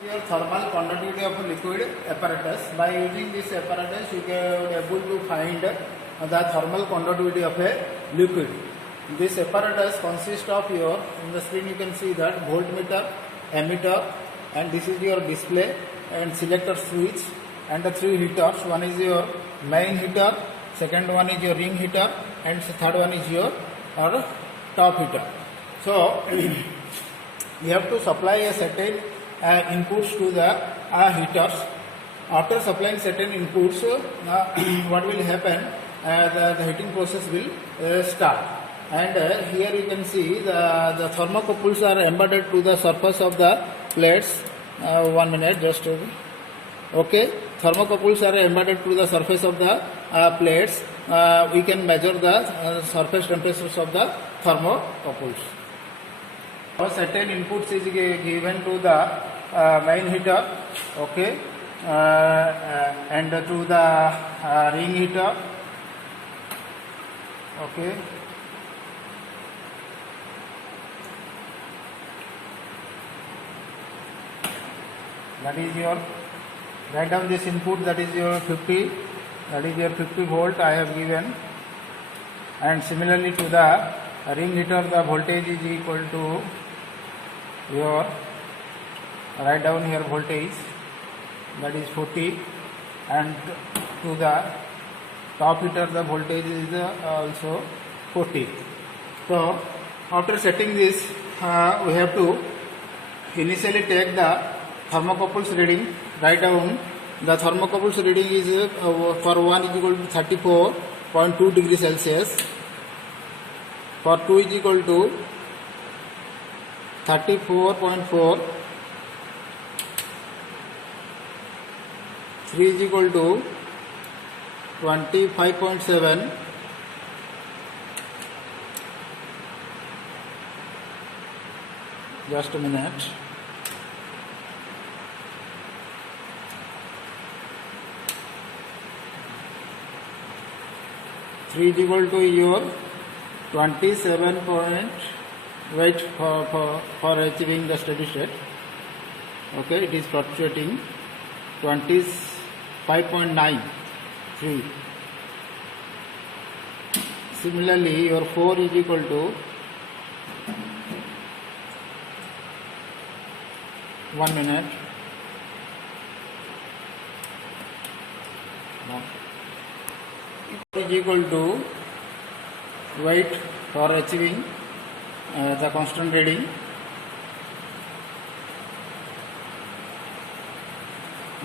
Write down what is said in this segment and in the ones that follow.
Your thermal conductivity of a liquid apparatus. By using this apparatus, you can able to find the thermal conductivity of a liquid. This apparatus consists of your, in the screen you can see that voltmeter, ammeter, and this is your display and selector switch, and the three heaters. One is your main heater, second one is your ring heater, and the third one is your top heater. So you have to supply a certain inputs to the heaters. After supplying certain inputs, what will happen? The heating process will start. And here you can see the thermocouples are embedded to the surface of the plates. 1 minute, just okay. Thermocouples are embedded to the surface of the plates. We can measure the surface temperatures of the thermocouples. Certain inputs is given to the main heater, okay, and to the ring heater, okay. That is your, write down this input, that is your 50, that is your 50 volt I have given, and similarly to the ring heater the voltage is equal to your, write down here voltage, that is 40, and to the top heater the voltage is also 40. So after setting this, we have to initially take the thermocouples reading. Write down the thermocouples reading is for 1 is equal to 34.2 degrees Celsius, for 2 is equal to 34.4, 3 is equal to 25.7, just a minute, 3 is equal to your 27 point, wait for achieving the steady state, okay, it is fluctuating 25.93. Similarly your 4 is equal to 1 minute, is equal to, wait for achieving the constant reading,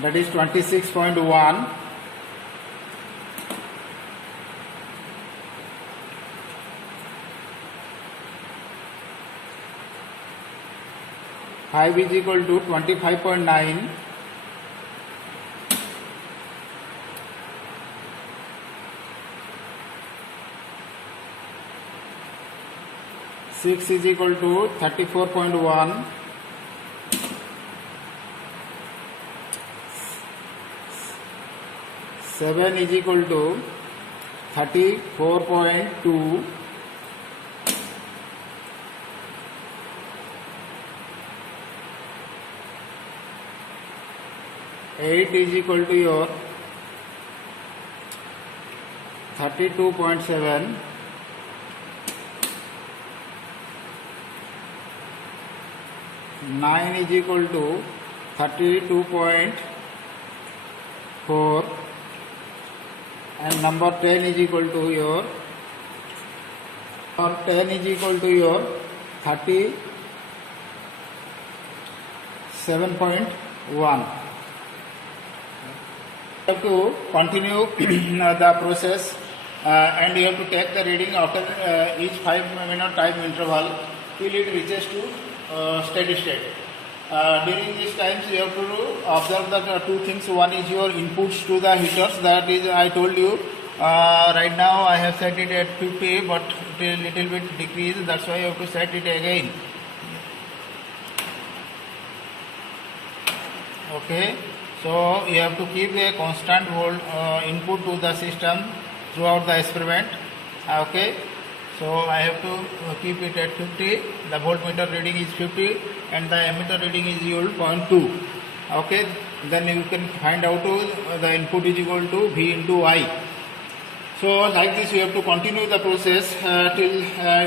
that is 26.1. Five is equal to 25.9. Six is equal to 34.1. Seven is equal to 34.2. Eight is equal to your 32.7. 9 is equal to 32.4, and number 10 is equal to your, or 10 is equal to your 37.1. You have to continue the process and you have to take the reading after each 5-minute time interval till it reaches to steady state. During these times you have to observe the two things. One is your inputs to the heaters, that is I told you right now I have set it at 50 but it will little bit decrease, that's why you have to set it again, okay. So you have to keep a constant input to the system throughout the experiment, okay. So I have to keep it at 50, the voltmeter reading is 50 and the ammeter reading is equal to 0.2. Okay, then you can find out the input is equal to V into I. So like this you have to continue the process till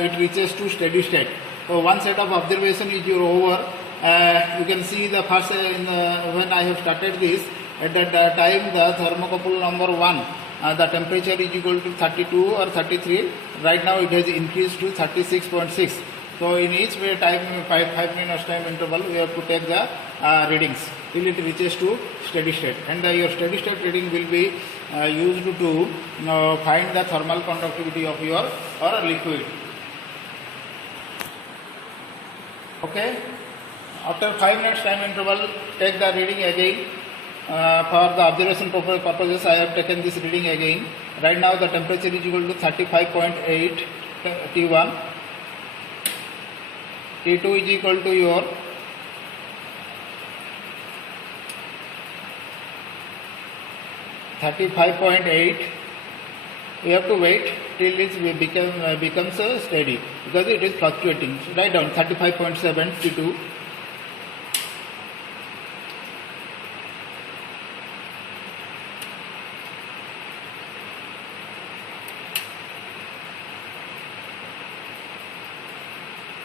it reaches to steady state. So one set of observation is your over. You can see the first when I have started this, at that time the thermocouple number 1, the temperature is equal to 32 or 33. Right now it has increased to 36.6. So in each way time 5 minutes time interval we have to take the readings till it reaches to steady state, and your steady state reading will be used to find the thermal conductivity of your liquid. Okay, after 5 minutes time interval take the reading again. For the observation purposes I have taken this reading again. Right now the temperature is equal to 35.8 T1. T2 is equal to your 35.8. We have to wait till it becomes steady because it is fluctuating. So write down 35.7 T2.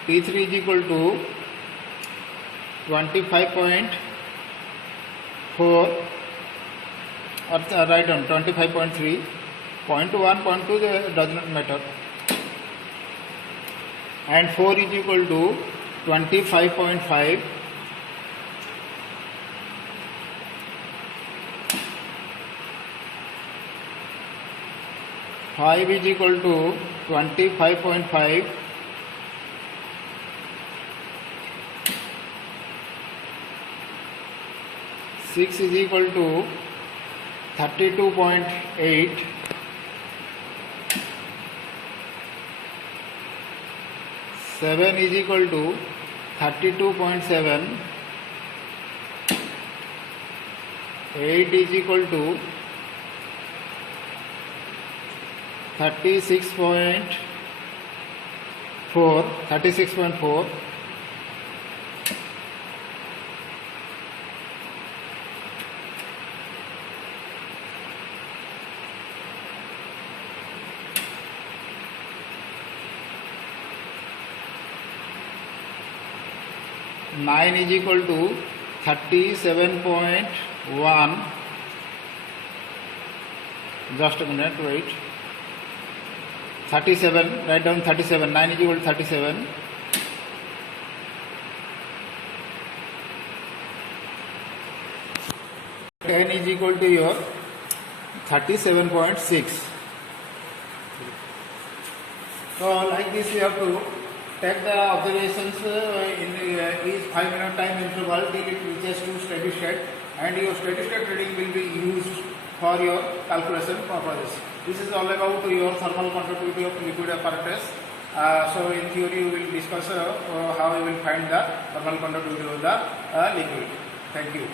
T3 is equal to 25.4, or write down 25.3, 0.1, 0.2 does not matter, and 4 is equal to 25.5, 5 is equal to 25.5, 6 is equal to 32.8, 7 is equal to 32.7, 8 is equal to 36.4, 9 is equal to 37.1. Just a minute, wait. 37, write down 37. 9 is equal to 37. 10 is equal to your 37.6. So like this you have to take the observations in each 5 minute time interval till it reaches to steady state, and your steady state reading will be used for your calculation purposes. This is all about your thermal conductivity of liquid apparatus. So in theory we will discuss how we will find the thermal conductivity of the liquid. Thank you.